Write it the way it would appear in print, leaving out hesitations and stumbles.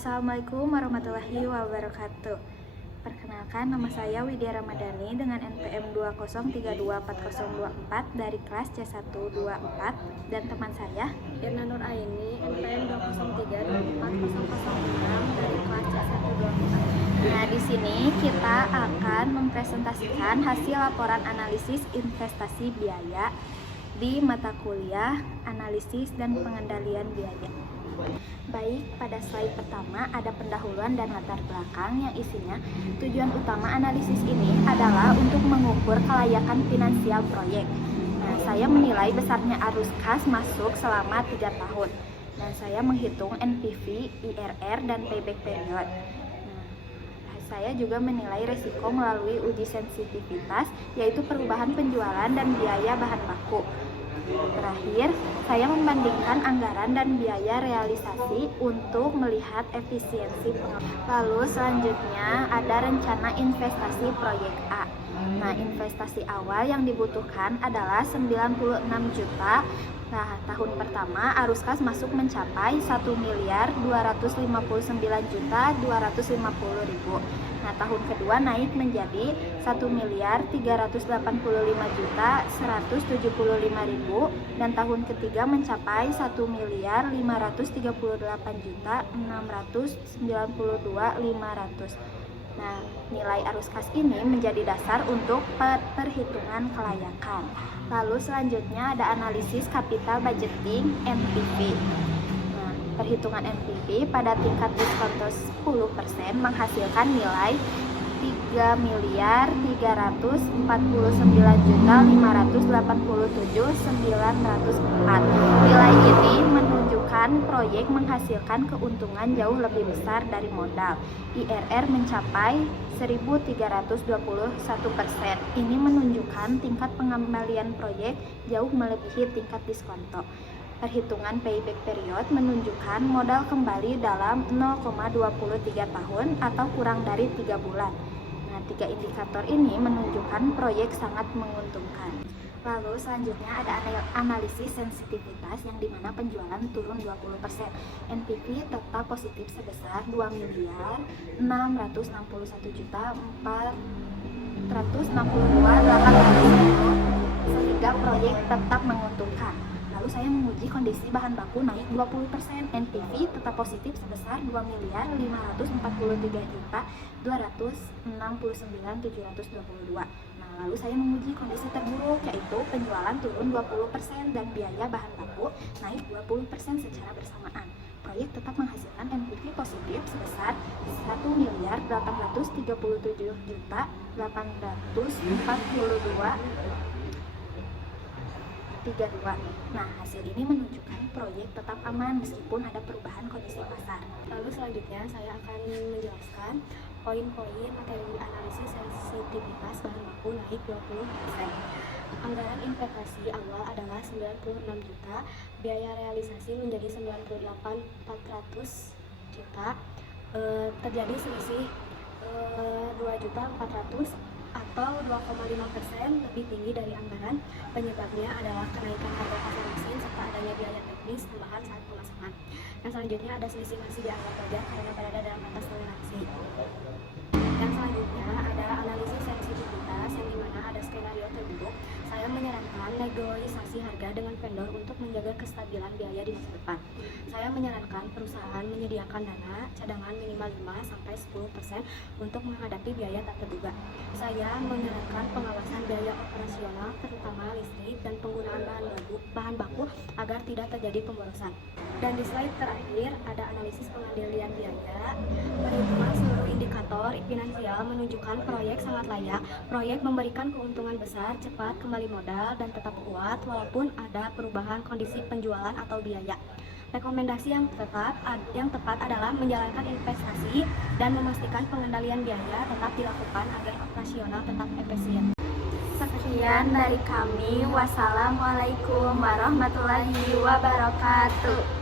Assalamualaikum warahmatullahi wabarakatuh. Perkenalkan, nama saya Widya Ramadhani dengan NPM 2032404 dari kelas C124 dan teman saya Irna Nur Aini NPM 2032406 dari kelas C124. Nah, di sini kita akan mempresentasikan hasil laporan analisis investasi biaya di mata kuliah Analisis dan Pengendalian Biaya. Baik, pada slide pertama ada pendahuluan dan latar belakang yang isinya tujuan utama analisis ini adalah untuk mengukur kelayakan finansial proyek. Nah, saya menilai besarnya arus kas masuk selama 3 tahun. Dan saya menghitung NPV, IRR, dan payback period. Saya juga menilai risiko melalui uji sensitivitas, yaitu perubahan penjualan dan biaya bahan baku. Terakhir, saya membandingkan anggaran dan biaya realisasi untuk melihat efisiensi pengelolaan. Lalu selanjutnya ada rencana investasi proyek A. Nah, investasi awal yang dibutuhkan adalah 96 juta. Nah, tahun pertama arus kas masuk mencapai 1.259.250.000. Nah, tahun kedua naik menjadi 1.355.175.000 dan tahun ketiga mencapai 1.058.692.500. Nah, nilai arus kas ini menjadi dasar untuk perhitungan kelayakan. Lalu selanjutnya ada analisis capital budgeting NPV. Nah, perhitungan NPV pada tingkat diskonto 10% menghasilkan nilai 3.059.587.904. Nilai ini menunjukkan proyek menghasilkan keuntungan jauh lebih besar dari modal. IRR mencapai 1.321%. Ini menunjukkan tingkat pengembalian proyek jauh melebihi tingkat diskonto. Perhitungan payback period menunjukkan modal kembali dalam 0,23 tahun atau kurang dari 3 bulan. Nah, 3 indikator ini menunjukkan proyek sangat menguntungkan. Lalu selanjutnya ada analisis sensitivitas yang dimana penjualan turun 20%. NPV tetap positif sebesar 2.661.462.800 sehingga proyek tetap menguntungkan. Lalu saya menguji kondisi bahan baku naik 20%. NPV tetap positif sebesar 2.433.269.722. Nah, lalu saya menguji kondisi terburuk, yaitu penjualan turun 20% dan biaya bahan baku naik 20% secara bersamaan. Proyek tetap menghasilkan NPV positif sebesar 1.837.842.32. Nah, hasil ini menunjukkan proyek tetap aman meskipun ada perubahan kondisi pasar. Lalu selanjutnya saya akan menjelaskan poin-poin materi analisis sensitivitas bahan baku naik 20%. Anggaran investasi awal adalah 96 juta, biaya realisasi menjadi 98.400 juta. Terjadi selisih 2.400.000 atau 2,5% lebih tinggi dari anggaran. Penyebabnya adalah kenaikan harga pasar mesin serta adanya biaya teknis tambahan saat pemasangan. Yang selanjutnya ada selisih masih dianggap wajar karena berada dalam batas toleransi. Yang selanjutnya ada analisis sensitivitas yang dimana ada skenario terburuk. Saya menyarankan negosiasi harga dengan vendor untuk menjaga kestabilan biaya di masa depan. Saya menyarankan perusahaan menyediakan dana cadangan minimal 5-10% untuk menghadapi biaya tak terduga. Saya menyarankan pengawasan biaya operasional terutama listrik dan penggunaan bahan baku agar tidak terjadi pemborosan. Dan di slide terakhir ada analisis pengendalian biaya. Perhitungan seluruh indikator finansial menunjukkan proyek sangat layak. Proyek memberikan keuntungan besar, cepat kembali modal, dan tetap kuat walaupun ada perubahan kondisi penjualan atau biaya. Rekomendasi yang tepat adalah menjalankan investasi dan memastikan pengendalian biaya tetap dilakukan agar operasional tetap efisien. Sekian dari kami. Wassalamualaikum warahmatullahi wabarakatuh.